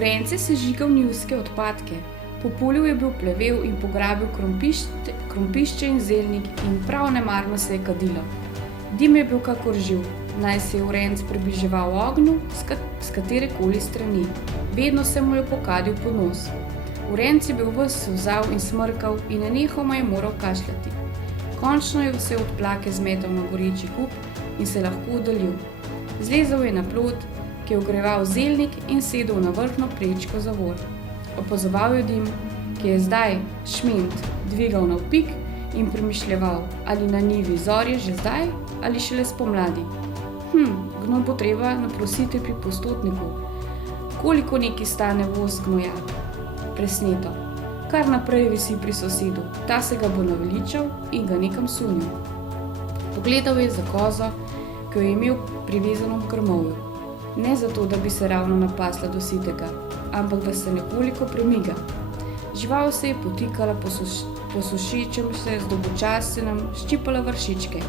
Urence je sežigal njivske odpadke, po polju je bil plevel in pograbil krompišče in zelnik in prav nemarno se je kadilo. Dim je bil kakor živ, naj se je Urenc približeval ognju s katerekoli strani. Vedno se mu je pokadil pod nos. Urenc je bil ves solzav in smrkav in nenehoma je moral kašljati. Končno je se od plake zmetal na goreči kup in se lahko oddaljil. Zlezel je na plot, ki je ogreval zelnik in sedel na vrhno prečko zavor. Opazoval je dim, ki je zdaj, šment, dvigal navpik in premišljeval, ali na njivi zorje že zdaj ali šele spomladi. Gnoj bo treba naprositi pri postotniku. Koliko neki stane voz gnoja? Presneto. Kar naprej visi pri sosedu, ta se ga bo naveličal in ga nekam sunil. Pogledal je za kozo, ki jo je imel privezano v grmovju. Ne zato, da bi se ravno napasla do sitega, ampak da se nekoliko premiga. Žival se je potikala po sušečem se zdolgočasenem, ščipala vršičke.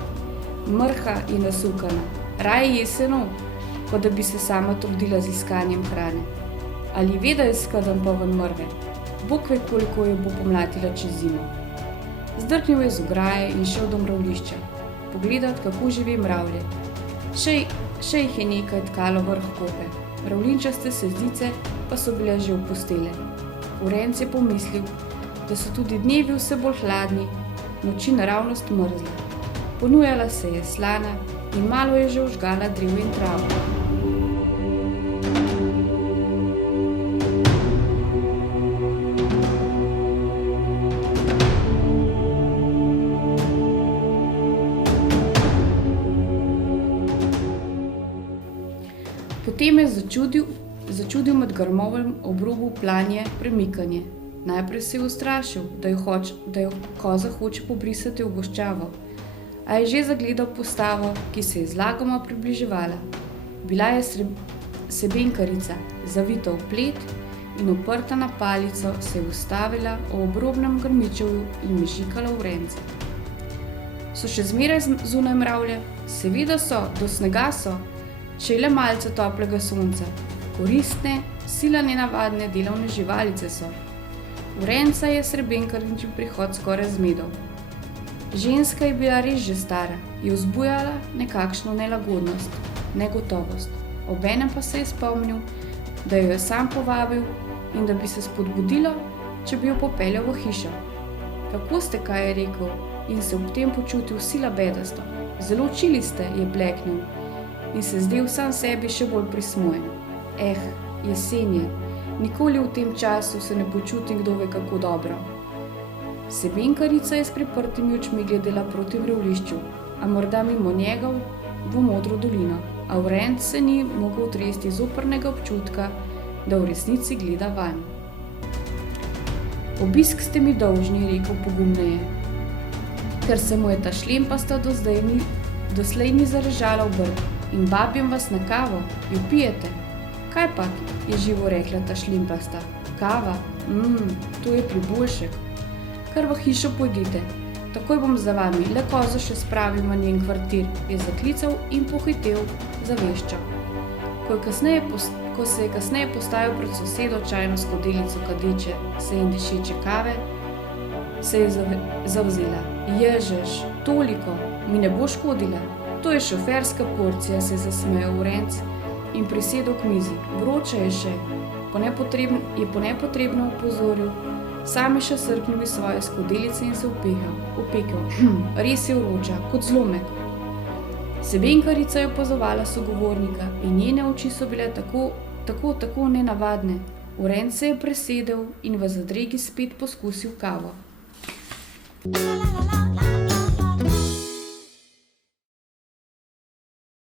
Mrha in nasukana, raje jeseno, kot da bi se sama trudila z iskanjem hrane. Ali ve, da je skedenj poln mrve? Bog ve, koliko jo bo pomlatila čez zimo. Zdrknil je z ograje in šel do mravljišča, pogledat, kako živi mravlje. Še jih je nekaj tkalo vrh kope, mravljinčaste sezdice pa so bile že opustele. Urenc je pomislil, da so tudi dnevi vse bolj hladni, noči naravnost mrzle. Ponujala se je slana in malo je že ožgala drev in travo. Potem je začudil med grmovjem ob robu planje premikanje. Najprej se je ustrašil, da jo koza hoče pobrisati v goščavo, a je že zagledal postavo, ki se je zlagoma približevala. Bila je sebenkarica, zavita v plet in oprta na palico se je ustavila v obrobnem grmičevju in mešikala Urence. So še zmeraj zunaj mravlje? Seveda so, do snega so. Če le malce toplega sonca, koristne, sila nenavadne delovne živalice so. Urenca je srebenkarinčin prihod skoraj zmedel. Ženska je bila res že stara, je vzbujala nekakšno nelagodnost, negotovost. Obenem pa se je spomnil, da jo je sam povabil in da bi se spodbudilo, če bi jo popeljal v hišo. Kako ste, kaj je rekel, in se ob tem počutil sila bedasto. Zelo čili ste, je bleknil in se zdel sam sebi še bolj prismojen. Jesen je, nikoli v tem času se ne počutim kdo ve kako dobro. Sebenkarica je s priprtimi očmi gledala proti mravljišču, a morda mimo njega v modro dolino, a Urenc se ni mogel otresti zoprnega občutka, da v resnici gleda vanj. Obisk ste mi dolžni, je rekel pogumneje, ker se mu je ta šlempasta doslej ni zarežala v brk. In vabim vas na kavo, jo pijete. Kaj pak, je živo rekla ta šlimpasta. Kava? To je priboljšek. Kar v hišo pojdite, takoj bom za vami, le kozo še spravim v njen kvartir, je zaklical in pohitel za veščo. Ko se je kasneje postavil pred sosedo čajno skodelico kadeče se in dišeče kave, se je zavzela. Ježeš, toliko, mi ne bo škodila. To je šoferska porcija, se je zasmejal Urenc in prisedel k mizi. Vroča je še, je po nepotrebno opozoril, sam je še srknil iz svoje skodelice in se opekel. Res je vroča, kot zlomek. Sebenkarica je opazovala sogovornika in njene oči so bile tako tako nenavadne. Urenc se je presedel in v zadregi spet poskusil kavo. La la la la la.